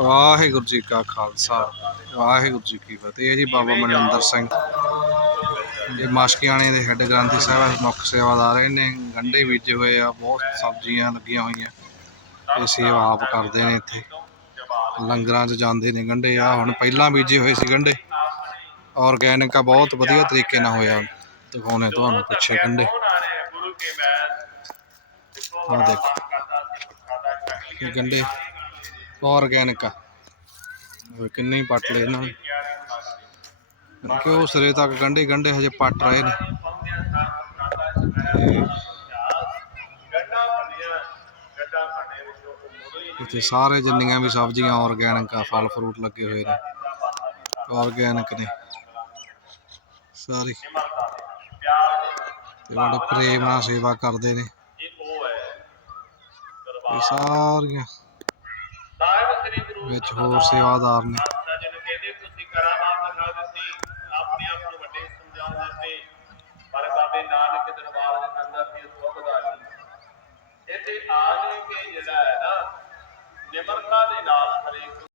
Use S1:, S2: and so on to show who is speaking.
S1: ਵਾਹਿਗੁਰੂ ਜੀ ਕਾ ਖਾਲਸਾ ਵਾਹਿਗੁਰੂ ਜੀ ਕੀ ਫਤਿਹ। ਜੀ ਬਾਬਾ ਮਨਿੰਦਰ ਸਿੰਘ। ਇਹ ਮਾਸ਼ਕੀਆਣੇ ਦੇ ਹੈੱਡ ਗ੍ਰੰਥੀ ਸਾਹਿਬ ਮੁੱਖ ਸੇਵਾਦਾਰ ਇਹਨੇ ਗੰਢੇ ਬੀਜੇ ਹੋਏ ਆ ਬਹੁਤ ਸਬਜ਼ੀਆਂ ਲੱਗੀਆਂ ਹੋਈਆਂ। ਇਹ ਸੇਵਾ ਆਪ ਕਰਦੇ ਨੇ ਇੱਥੇ। ਲੰਗਰਾਂ 'ਚ ਜਾਂਦੇ ਨੇ ਗੰਢੇ। ਆ ਹੁਣ ਪਹਿਲਾਂ ਬੀਜੇ ਹੋਏ ਸੀ ਗੰਢੇ। ਆਰਗੈਨਿਕ ਆ ਬਹੁਤ ਵਧੀਆ ਤਰੀਕੇ ਨਾਲ ਹੋਇਆ। ਦਿਖਾਉਣੇ ਤੁਹਾਨੂੰ ਪਿੱਛੇ ਗੰਢੇ। ਆ ਦੇਖੋ ਇਹ ਗੰਢੇ। ਆਰਗੈਨਿਕ ਆ। ਕਿੰਨੇ ਹੀ ਪੱਟ ਲਏ ਇਹਨਾਂ ਨੇ। ਕਿਉਂ ਸਿਰੇ ਤੱਕ ਗੰਢੇ ਗੰਢੇ ਹਜੇ ਪੱਟ ਰਹੇ ਨੇ। ਇੱਥੇ ਸਾਰੇ ਜਿੰਨੀਆਂ ਵੀ ਸਬਜ਼ੀਆਂ ਆਰਗੈਨਿਕ ਆ, ਫਲ ਫਰੂਟ ਲੱਗੇ ਹੋਏ ਨੇ। ਆਰਗੈਨਿਕ ਨੇ। ਸਾਰੀ। ਤੇ ਬੜੇ ਪ੍ਰੇਮ ਨਾਲ ਸੇਵਾ ਕਰਦੇ ਨੇ। ਇਹ ਸਾਰੀਆਂ ਵਿੱਚ ਹੋਰ ਸੇਵਾਦਾਰ ਨੇ।
S2: ਜਿਹਨੂੰ ਕਹਿੰਦੇ ਤੁਸੀਂ ਕਰਾਮਾਤ ਦਿਖਾ ਦਿੱਤੀ ਆਪਣੇ ਆਪ ਨੂੰ ਵੱਡੇ ਸਮਝਾਉਣ ਪਰ ਬਾਬੇ ਨਾਨਕ ਦਰਬਾਰ ਦੇ ਅੰਦਰ ਦੀ ਸੁਭਦਾ ਨਹੀਂ। ਇੱਥੇ ਆ ਕੇ ਜਿਹੜਾ ਹੈ ਨਾ ਨਿਮਰਤਾ